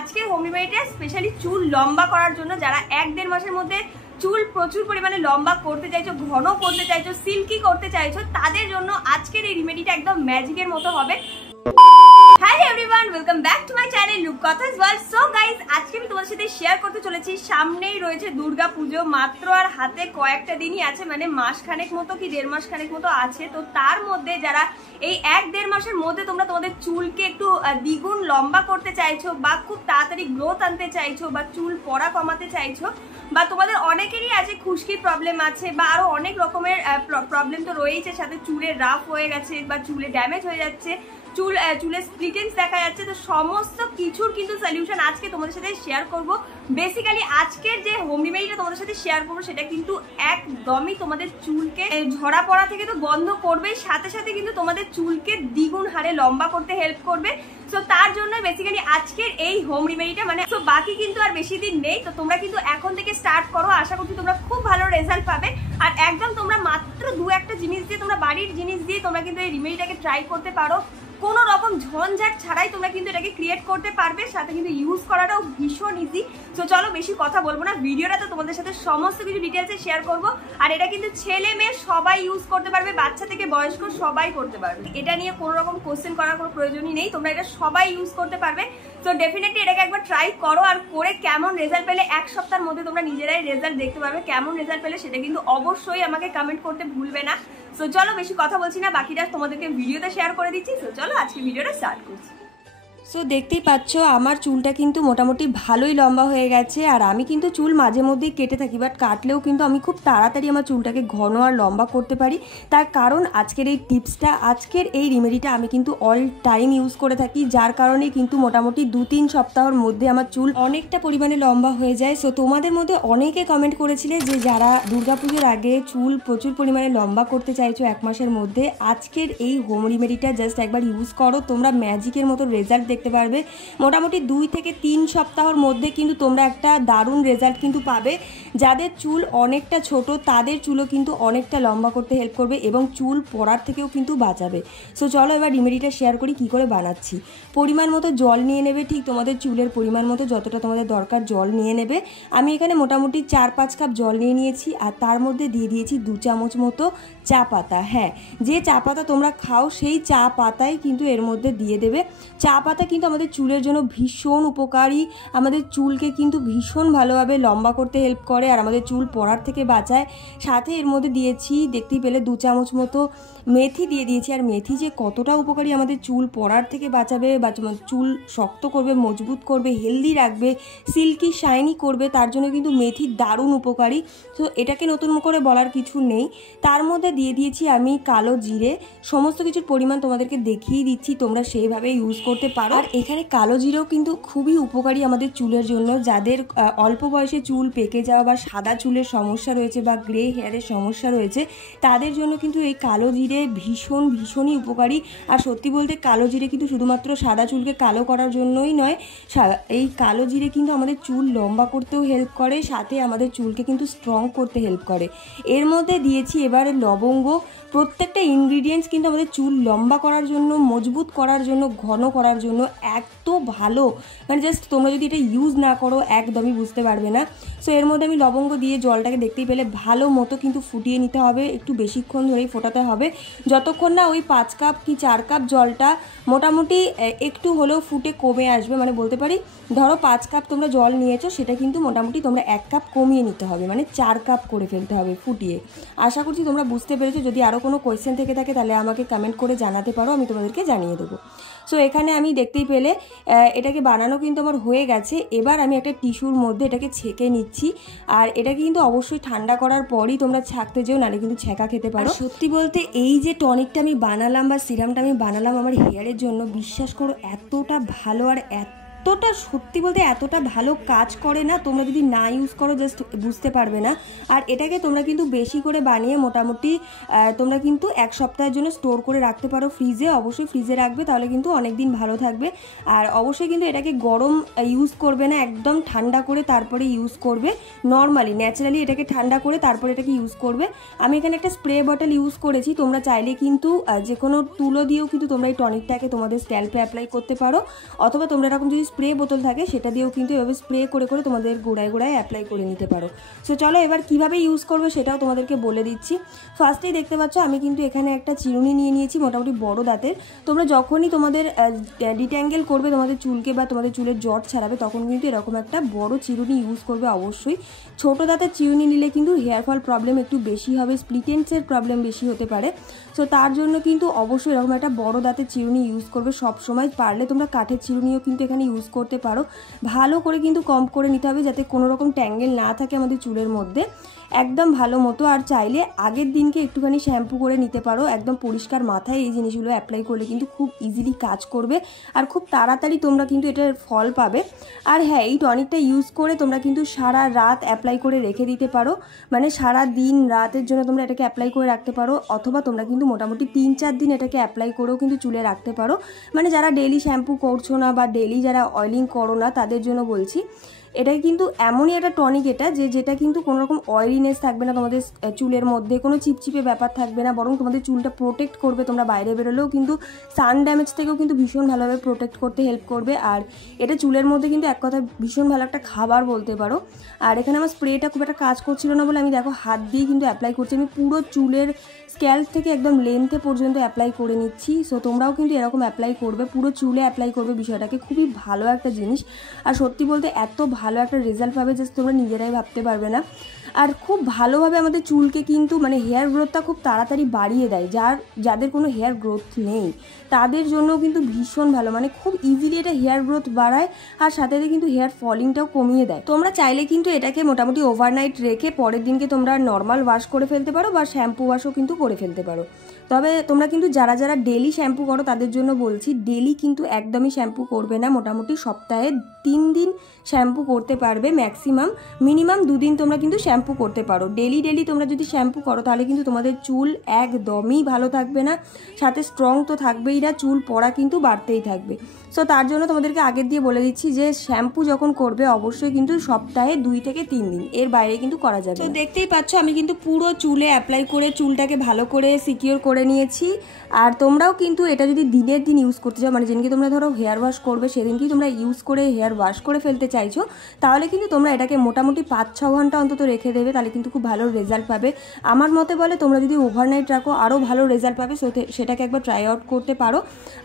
আজকে হোম রেমেডিটা স্পেশালি চুল লম্বা করার জন্য, যারা 1-1.5 মাসের মধ্যে চুল প্রচুর পরিমাণে লম্বা করতে চাইছো, ঘন করতে চাইছো, সিল্কি করতে চাইছো, তাদের জন্য আজকের এই রেমেডিটা একদম ম্যাজিকের মতো হবে। Hi everyone, welcome back to my channel Rupkotha's world. So guys, আজকে আমি তোমাদের সাথে শেয়ার করতে চলেছি, সামনেই রয়েছে দুর্গা পুজো, মাত্র আর হাতে কয়েকটা দিনই আছে, মানে মাসখানেক মতো কি 1.5 মাসখানেক মতো আছে। তো তার মধ্যে যারা এই 1-1.5 মাসের মধ্যে তোমরা তোমাদের চুলকে একটু দ্বিগুণ লম্বা করতে চাইছো, বা খুব তাড়াতাড়ি গ্রোথ আনতে চাইছো, বা চুল পড়া কমাতে চাইছো, বা তোমাদের অনেকেরই আছে খুশকির প্রবলেম আছে, বা আরো অনেক রকমের প্রবলেম তো রয়েছে, সাথে চুলে রাফ হয়ে গেছে বা চুলে ড্যামেজ হয়ে যাচ্ছে, চুলের স্প্লিটেন্স দেখা যাচ্ছে, তো সমস্ত কিছুর কিন্তু সলিউশন আজকে তোমাদের সাথে শেয়ার করব। বেসিক্যালি আজকের যে হোম রেমেডিটা তোমাদের সাথে শেয়ার করবো সেটা কিন্তু একদমই তোমাদের চুলকে ঝরা পড়া থেকে তো বন্ধ করবেই, সাথে সাথে কিন্তু তোমাদের চুলকে দ্বিগুণ হারে লম্বা করতে হেল্প করবে। তো তার জন্য বেসিক্যালি আজকের এই হোম রেমেডিটা, মানে তো বাকি কিন্তু আর বেশি দিন নেই, তো তোমরা কিন্তু এখন থেকে স্টার্ট করো। আশা করছি তোমরা খুব ভালো রেজাল্ট পাবে। আর একদম তোমরা মাত্র 2-1টা জিনিস দিয়ে, তোমরা বাড়ির জিনিস দিয়ে তোমরা কিন্তু এই রেমেডিটাকে ট্রাই করতে পারো। কোনো রকম ঝঞ্ঝাট ছাড়াই তোমরা কিন্তু এটাকে ক্রিয়েট করতে পারবে, সাথে কিন্তু ইউজ করাটাও ভীষণ ইজি। তো চলো বেশি কথা বলবো না, ভিডিওটা তো তোমাদের সাথে সমস্ত কিছু ডিটেলসে শেয়ার করব। আর এটা কিন্তু ছেলে মেয়ে সবাই ইউজ করতে পারবে, বাচ্চা থেকে বয়স্ক সবাই করতে পারবে। এটা নিয়ে কোনো রকম কোশ্চেন করার কোনো প্রয়োজনই নেই, তোমরা এটা সবাই ইউজ করতে পারবে। তো ডেফিনেটলি এটাকে একবার ট্রাই করো, আর করে কেমন রেজাল্ট পেলে 1 সপ্তাহের মধ্যে তোমরা নিজেরাই রেজাল্ট দেখতে পারবে। কেমন রেজাল্ট পেলে সেটা কিন্তু অবশ্যই আমাকে কমেন্ট করতে ভুলবে না। তো চলো বেশি কথা বলছি না, বাকিটা তোমাদেরকে ভিডিওতে শেয়ার করে দিচ্ছি। তো চলো আজকে ভিডিওটা স্টার্ট করছি। সো দেখতেই পাচ্ছ আমার চুলটা কিন্তু মোটামুটি ভালোই লম্বা হয়ে গেছে। আর আমি কিন্তু চুল মাঝে মধ্যেই কেটে থাকি, বাট কাটলেও কিন্তু আমি খুব তাড়াতাড়ি আমার চুলটাকে ঘন আর লম্বা করতে পারি। তার কারণ আজকের এই টিপসটা, আজকের এই রেমেডিটা আমি কিন্তু অল টাইম ইউজ করে থাকি, যার কারণে কিন্তু মোটামুটি 2-3 সপ্তাহের মধ্যে আমার চুল অনেকটা পরিমাণে লম্বা হয়ে যায়। সো তোমাদের মধ্যে অনেকে কমেন্ট করেছিলে যে যারা দুর্গাপুজোর আগে চুল প্রচুর পরিমাণে লম্বা করতে চাইছো 1 মাসের মধ্যে, আজকের এই হোম রেমেডিটা জাস্ট একবার ইউজ করো, তোমরা ম্যাজিকের মতো রেজাল্ট দেখতে পারবে। মোটামুটি 2 থেকে 3 সপ্তাহের মধ্যে কিন্তু তোমরা একটা দারুণ রেজাল্ট কিন্তু পাবে। যাদের চুল অনেকটা ছোট তাদের চুলও কিন্তু অনেকটা লম্বা করতে হেল্প করবে এবং চুল পড়ার থেকেও কিন্তু বাঁচাবে। সো চলো এবার রেমেডিটা শেয়ার করি কী করে বানাচ্ছি। পরিমাণ মতো জল নিয়ে নেবে, ঠিক তোমাদের চুলের পরিমাণ মতো যতটা তোমাদের দরকার জল নিয়ে নেবে। আমি এখানে মোটামুটি 4-5 কাপ জল নিয়ে নিয়েছি, আর তার মধ্যে দিয়ে দিয়েছি 2 চামচ মতো চা পাতা। হ্যাঁ, যে চা পাতা তোমরা খাও সেই চা পাতাই কিন্তু এর মধ্যে দিয়ে দেবে। চা পাতা কিন্তু আমাদের চুলের জন্য ভীষণ উপকারী, আমাদের চুলকে কিন্তু ভীষণ ভালোভাবে লম্বা করতে হেল্প করে আর আমাদের চুল পড়ার থেকে বাঁচায়। সাথে এর মধ্যে দিয়েছি, দেখতেই পেলে 2 চামচ মতো মেথি দিয়ে দিয়েছি। আর মেথি যে কতটা উপকারী, আমাদের চুল পড়ার থেকে বাঁচাবে, চুল শক্ত করবে, মজবুত করবে, হেলদি রাখবে, সিল্কি শাইনি করবে, তার জন্য কিন্তু মেথি দারুণ উপকারী। তো এটাকে নতুন করে বলার কিছু নেই। তার মধ্যে দিয়ে দিয়েছি আমি কালো জিরে। সমস্ত কিছুর পরিমাণ তোমাদেরকে দেখিয়ে দিচ্ছি, তোমরা সেইভাবে ইউজ করতে পারো। আর এখানে কালো জিরেও কিন্তু খুবই উপকারী আমাদের চুলের জন্য। যাদের অল্প বয়সে চুল পেকে যাওয়া বা সাদা চুলের সমস্যা রয়েছে বা গ্রে হেয়ারের সমস্যা রয়েছে, তাদের জন্য কিন্তু এই কালো জিরে ভীষণই উপকারী। আর সত্যি বলতে কালো জিরে কিন্তু শুধুমাত্র সাদা চুলকে কালো করার জন্যই নয়, এই কালো জিরে কিন্তু আমাদের চুল লম্বা করতেও হেল্প করে, সাথে আমাদের চুলকে কিন্তু স্ট্রং করতে হেল্প করে। এর মধ্যে দিয়েছি এবারে লবঙ্গ। প্রত্যেকটা ইনগ্রিডিয়েন্টস কিন্তু আমাদের চুল লম্বা করার জন্য, মজবুত করার জন্য, ঘন করার জন্য এত ভালো, মানে জাস্ট তোমরা যদি এটা ইউজ না করো একদমই বুঝতে পারবে না। সো এর মধ্যে আমি লবঙ্গ দিয়ে জলটাকে দেখতেই পেলে ভালো মতো কিন্তু ফুটিয়ে নিতে হবে, একটু বেশিক্ষণ ধরেই ফোটাতে হবে, যতক্ষণ না ওই 5 কাপ কি 4 কাপ জলটা মোটামুটি একটু হলেও ফুটে কমে আসবে। মানে বলতে পারি ধরো 5 কাপ তোমরা জল নিয়েছো, সেটা কিন্তু মোটামুটি তোমরা 1 কাপ কমিয়ে নিতে হবে, মানে 4 কাপ করে ফেলতে হবে ফুটিয়ে। আশা করছি তোমরা বুঝতে পেরেছো। যদি আরও কোনো কোয়েশ্চেন থেকে থাকে তাহলে আমাকে কমেন্ট করে জানাতে পারো, আমি তোমাদেরকে জানিয়ে দেবো। সো এখানে আমি দেখতেই পেলে এটাকে বানানো কিন্তু আমার হয়ে গেছে। এবার আমি একটা টিস্যুর মধ্যে এটাকে ছেঁকে নিচ্ছি। আর এটাকে কিন্তু অবশ্যই ঠান্ডা করার পরই তোমরা ছাঁকতে যেও, নাহলে কিন্তু ছ্যাঁকা খেতে পারো। সত্যি বলতে এই যে টনিকটা আমি বানালাম বা সিরামটা আমি বানালাম আমার হেয়ারের জন্য, বিশ্বাস করো এতটা ভালো আর এতটা সত্যি বলতে এতটা ভালো কাজ করে না, তোমরা যদি না ইউজ করো জাস্ট বুঝতে পারবে না। আর এটাকে তোমরা কিন্তু বেশি করে বানিয়ে মোটামুটি তোমরা কিন্তু 1 সপ্তাহের জন্য স্টোর করে রাখতে পারো ফ্রিজে। অবশ্যই ফ্রিজে রাখবে, তাহলে কিন্তু অনেক দিন ভালো থাকবে। আর অবশ্যই কিন্তু এটাকে গরম ইউজ করবে না, একদম ঠান্ডা করে তারপরে ইউজ করবে। নর্মালি ন্যাচারালি এটাকে ঠান্ডা করে তারপরে এটাকে ইউজ করবে। আমি এখানে একটা স্প্রে বটল ইউজ করেছি, তোমরা চাইলে কিন্তু যে কোনো তুলো দিয়েও কিন্তু তোমরা এই টনিকটাকে তোমাদের স্ক্যাল্পে অ্যাপ্লাই করতে পারো, অথবা তোমরা এরকম যদি স্প্রে বোতল থাকে সেটা দিয়েও কিন্তু এভাবে স্প্রে করে করে তোমাদের গোড়ায় গোড়ায় অ্যাপ্লাই করে নিতে পারো। সো চলো এবার কীভাবে ইউজ করবে সেটাও তোমাদেরকে বলে দিচ্ছি। ফার্স্টেই দেখতে পাচ্ছ আমি কিন্তু এখানে একটা চিরুনি নিয়ে নিয়েছি মোটামুটি বড় দাঁতের। তোমরা যখনই তোমাদের ডিট্যাঙ্গেল করবে তোমাদের চুলকে বা তোমাদের চুলের জট ছাড়াবে তখন কিন্তু এরকম একটা বড় চিরুনি ইউজ করবে অবশ্যই। ছোট দাঁতের চিরুনি নিলে কিন্তু হেয়ার ফল প্রবলেম একটু বেশি হবে, স্প্লিট এন্ডসের প্রবলেম বেশি হতে পারে। সো তার জন্য কিন্তু অবশ্যই এরকম একটা বড় দাঁতের চিরুনি ইউজ করবে সব সময়। পারলে তোমরা কাঠের চিরুনিও কিন্তু এখানে ইউজ করতে পারো। ভালো করে কিন্তু কম করে নিতে হবে যাতে কোনো রকম ট্যাঙ্গেল না থাকে আমাদের চুলের মধ্যে, একদম ভালো মতো। আর চাইলে আগের দিনকে একটুখানি শ্যাম্পু করে নিতে পারো, একদম পরিষ্কার মাথায় এই জিনিসগুলো অ্যাপ্লাই করলে কিন্তু খুব ইজিলি কাজ করবে আর খুব তাড়াতাড়ি তোমরা কিন্তু এটার ফল পাবে। আর হ্যাঁ, এই টনিকটা ইউজ করে তোমরা কিন্তু সারা রাত অ্যাপ্লাই করে রেখে দিতে পারো, মানে সারা দিন রাতের জন্য তোমরা এটাকে অ্যাপ্লাই করে রাখতে পারো, অথবা তোমরা কিন্তু মোটামুটি 3-4 দিন এটাকে অ্যাপ্লাই করেও কিন্তু চুলে রাখতে পারো। মানে যারা ডেইলি শ্যাম্পু করছো না বা ডেইলি যারা অয়েলিং করো না তাদের জন্য বলছি। এটা কিন্তু এমনই একটা টনিক এটা যেটা কিন্তু কোনো রকম অয়েলিনেস থাকবে না তোমাদের চুলের মধ্যে, কোনো চিপচিপে ব্যাপার থাকবে না, বরং তোমাদের চুলটা প্রোটেক্ট করবে। তোমরা বাইরে বেরোলেও কিন্তু সান ড্যামেজ থেকেও কিন্তু ভীষণ ভালোভাবে প্রোটেক্ট করতে হেল্প করবে। আর এটা চুলের মধ্যে কিন্তু এক কথা ভীষণ ভালো একটা খাবার বলতে পারো। আর এখানে আমার স্প্রেটা খুব একটা কাজ করছিল না বলে আমি দেখো হাত দিয়ে কিন্তু অ্যাপ্লাই করছি। আমি পুরো চুলের স্ক্যাল্প থেকে একদম লেন্থে পর্যন্ত অ্যাপ্লাই করে নিচ্ছি। সো তোমরাও কিন্তু এরকম অ্যাপ্লাই করবে, পুরো চুলে অ্যাপ্লাই করবে বিষয়টাকে। খুবই ভালো একটা জিনিস আর সত্যি বলতে এত ভালো একটা রেজাল্ট পাবে যে তোমরা নিজেরাই ভাবতে পারবে না। আর খুব ভালোভাবে আমাদের চুলকে কিন্তু মানে হেয়ার গ্রোথটা খুব তাড়াতাড়ি বাড়িয়ে দেয়। যাদের কোনো হেয়ার গ্রোথ নেই তাদের জন্য কিন্তু ভীষণ ভালো, মানে খুব ইজিলি এটা হেয়ার গ্রোথ বাড়ায় আর সাথে সাথে কিন্তু হেয়ার ফলিংটাও কমিয়ে দেয়। তোমরা চাইলে কিন্তু এটাকে মোটামুটি ওভারনাইট রেখে পরের দিনকে তোমরা নর্মাল ওয়াশ করে ফেলতে পারো বা শ্যাম্পু ওয়াশও কিন্তু করে ফেলতে পারো। তবে তোমরা কিন্তু যারা যারা ডেলি শ্যাম্পু করো তাদের জন্য বলছি, ডেলি কিন্তু একদমই শ্যাম্পু করবে না। মোটামুটি সপ্তাহে 3 দিন শ্যাম্পু করতে পারবে ম্যাক্সিমাম, মিনিমাম 2 দিন তোমরা কিন্তু শ্যাম্পু করতে পারো। ডেলি তোমরা যদি শ্যাম্পু করো তাহলে কিন্তু তোমাদের চুল একদমই ভালো থাকবে না, সাথে স্ট্রং তো থাকবেই না, চুল পড়া কিন্তু বাড়তেই থাকবে। সো তার জন্য তোমাদেরকে আগের দিয়ে বলে দিচ্ছি যে শ্যাম্পু যখন করবে অবশ্যই কিন্তু সপ্তাহে 2 থেকে 3 দিন, এর বাইরে কিন্তু করা যাবে। তো দেখতেই পাচ্ছ আমি কিন্তু পুরো চুলে অ্যাপ্লাই করে চুলটাকে ভালো করে সিকিউর করে নিয়েছি। আর তোমরাও কিন্তু এটা যদি দিনের দিন ইউজ করতে চাও, মানে যেদিনকে তোমরা ধরো হেয়ার ওয়াশ করবে সেদিনকেই তোমরা ইউজ করে হেয়ার ওয়াশ করে ফেলতে চাইছো, তাহলে কিন্তু তোমরা এটাকে মোটামুটি 5-6 ঘন্টা অন্তত রেখে দেবে, তাহলে কিন্তু খুব ভালো রেজাল্ট পাবে। আমার মতে বলে তোমরা যদি ওভারনাইট রাখো আরও ভালো রেজাল্ট পাবে, সেটাকে একবার ট্রাই আউট করতে পারো।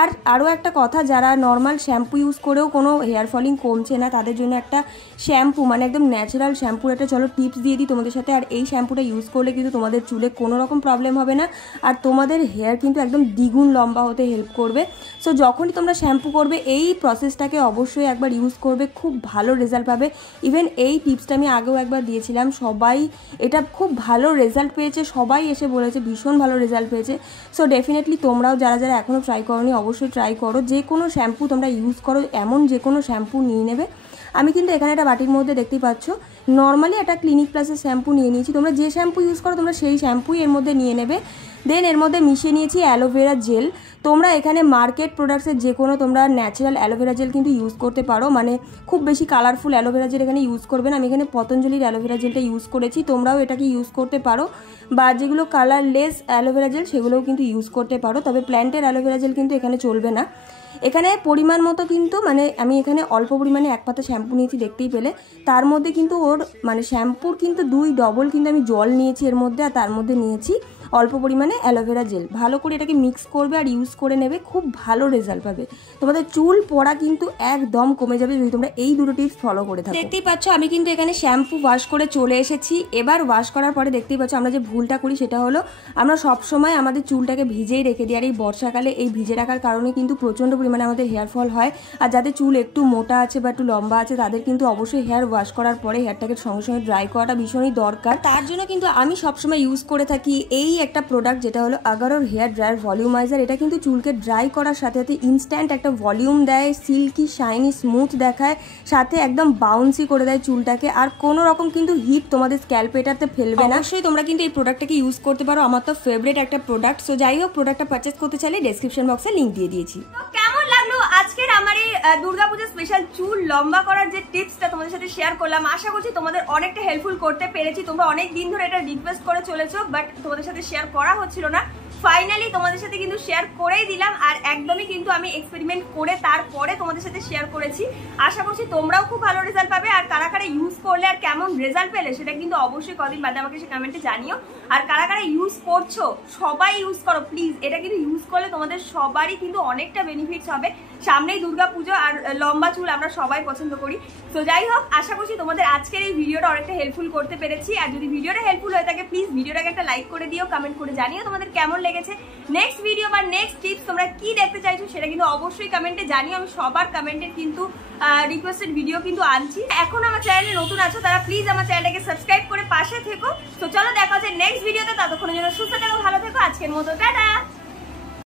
আর আরও একটা কথা, যারা নর্মাল শ্যাম্পু ইউজ করেও কোনো হেয়ার ফলিং কমছে না তাদের জন্য একটা শ্যাম্পু, মানে একদম ন্যাচারাল শ্যাম্পুর একটা চলো টিপস দিয়ে দিই তোমাদের সাথে। আর এই শ্যাম্পুটা ইউজ করলে কিন্তু তোমাদের চুলে কোনো রকম প্রবলেম হবে না আর তোমাদের হেয়ার কিন্তু একদম দ্বিগুণ লম্বা হতে হেল্প করবে। সো যখনই তোমরা শ্যাম্পু করবে এই প্রসেসটাকে অবশ্যই একবার ইউজ করবে, খুব ভালো রেজাল্ট পাবে। ইভেন এই টিপসটা আমি আগেও একবার দিয়েছিলাম, সবাই এটা খুব ভালো রেজাল্ট পেয়েছে, সবাই এসে বলেছে ভীষণ ভালো রেজাল্ট পেয়েছে। সো ডেফিনেটলি তোমরাও যারা যারা এখনও ট্রাই করোনি অবশ্যই ট্রাই করো। যে কোনো শ্যাম্পু তোমরা ইউজ করো, এমন যে কোনো শ্যাম্পু নিয়ে নেবে। আমি কিন্তু এখানে একটা বাটির মধ্যে দেখতেই পাচ্ছ নর্মালি একটা ক্লিনিক প্লাসের শ্যাম্পু নিয়ে নিয়েছি। তোমরা যে শ্যাম্পু ইউজ করো তোমরা সেই শ্যাম্পুই এর মধ্যে নিয়ে নেবে। দেন এর মধ্যে মিশিয়ে নিয়েছি অ্যালোভেরা জেল। তোমরা এখানে মার্কেট প্রোডাক্টসের যে কোনো তোমরা ন্যাচারাল অ্যালোভেরা জেল কিন্তু ইউজ করতে পারো, মানে খুব বেশি কালারফুল অ্যালোভেরা জেল এখানে ইউজ করবে না। আমি এখানে পতঞ্জলির অ্যালোভেরা জেলটা ইউজ করেছি, তোমরাও এটাকে ইউজ করতে পারো। বা যেগুলো কালারলেস অ্যালোভেরা জেল সেগুলোও কিন্তু ইউজ করতে পারো, তবে প্ল্যান্টের অ্যালোভেরা জেল কিন্তু এখানে চলবে না। এখানে পরিমাণ মতো কিন্তু মানে আমি এখানে অল্প পরিমাণে 1 পাতা শ্যাম্পু নিয়েছি দেখতেই পেলে, তার মধ্যে কিন্তু ওর মানে শ্যাম্পুর কিন্তু 2 ডবল কিন্তু আমি জল নিয়েছি এর মধ্যে, আর তার মধ্যে নিয়েছি অল্প পরিমাণে অ্যালোভেরা জেল। ভালো করে এটাকে মিক্স করবে আর ইউজ করে নেবে, খুব ভালো রেজাল্ট পাবে। তোমাদের চুল পড়া কিন্তু একদম কমে যাবে যদি তোমরা এই দুটো টিপস ফলো করে থাকো। দেখতেই পাচ্ছ আমি কিন্তু এখানে শ্যাম্পু ওয়াশ করে চলে এসেছি। এবার ওয়াশ করার পরে দেখতেই পাচ্ছ আমরা যে ভুলটা করি সেটা হলো আমরা সবসময় আমাদের চুলটাকে ভিজেই রেখে দিই। আর এই বর্ষাকালে এই ভিজে রাখার কারণে কিন্তু প্রচণ্ড পরিমাণে আমাদের হেয়ার ফল হয়। আর যাদের চুল একটু মোটা আছে বা একটু লম্বা আছে তাদের কিন্তু অবশ্যই হেয়ার ওয়াশ করার পরে হেয়ারটাকে সঙ্গে সঙ্গে ড্রাই করাটা ভীষণই দরকার। তার জন্য কিন্তু আমি সবসময় ইউজ করে থাকি এই একটা প্রোডাক্ট যেটা হলো আগারোর হেয়ার ড্রায়ার ভলিউমাইজার। এটা কিন্তু চুলকে ড্রাই করার সাথে সাথে ইনস্ট্যান্ট একটা ভলিউম দেয়, সিল্কি শাইনি স্মুথ দেখায়, সাথে একদম বাউন্সি করে দেয় চুলটাকে। আর কোনো রকম কিন্তু হিট তোমাদের স্ক্যাল্প এটাতে ফেলবে না। অবশ্যই তোমরা কিন্তু এই প্রোডাক্টটাকে ইউজ করতে পারো, আমার তো ফেভারিট একটা প্রোডাক্ট। সো যাই হোক, প্রোডাক্টটা পারচেস করতে চাইলে ডেসক্রিপশন বক্সে লিঙ্ক দিয়ে দিয়েছি। কেমন লাগলো আজকের আমার এই দুর্গাপূজা স্পেশাল চুল লম্বা করার যে টিপসটা তোমাদের সাথে শেয়ার করলাম? আশা করছি তোমাদের অনেকটা হেল্পফুল করতে পেরেছি। তোমরা অনেক দিন ধরে এটা রিকোয়েস্ট করে চলেছো, বাট তোমাদের সাথে শেয়ার করা হচ্ছিল না। ফাইনালি তোমাদের সাথে কিন্তু শেয়ার করেই দিলাম। আর একদমই কিন্তু আমি এক্সপেরিমেন্ট করে তারপরে তোমাদের সাথে শেয়ার করেছি। আশা করছি তোমরাও খুব ভালো রেজাল্ট পাবে। আর কারা কারা ইউজ করলে আর কেমন রেজাল্ট পেলে সেটা কিন্তু অবশ্যই কদিন বাদে আমাকে সে কমেন্টে জানিও। আর কারা কারা ইউজ করছো সবাই ইউজ করো প্লিজ। এটা কিন্তু ইউজ করলে তোমাদের সবারই কিন্তু অনেকটা বেনিফিটস হবে। সামনেই দুর্গাপুজো আর লম্বা চুল আমরা সবাই পছন্দ করি। তো যাই হোক, আশা করছি তোমাদের আজকের এই ভিডিওটা অনেকটা হেল্পফুল করতে পেরেছি। আর যদি ভিডিওটা হেল্পফুল হয়ে থাকে প্লিজ ভিডিওটাকে একটা লাইক করে দিও, কমেন্ট করে জানিও তোমাদের কেমন লেগেছে। নেক্সট ভিডিও বা নেক্সট টিপস তোমরা কি দেখতে চাইছো সেটা কিন্তু অবশ্যই কমেন্টে জানিও। আমি সবার কমেন্টের কিন্তু রিকোয়েস্টেড ভিডিও কিন্তু আনছি। এখন আমার চ্যানেলে নতুন আছো তারা প্লিজ আমার চ্যানেলটাকে সাবস্ক্রাইব করে পাশে থেকো। তো চলো দেখা হচ্ছে নেক্সট ভিডিওতে, ততক্ষণের জন্য সুস্থ থেকো, ভালো থেকো, আজকের মতো টাটা।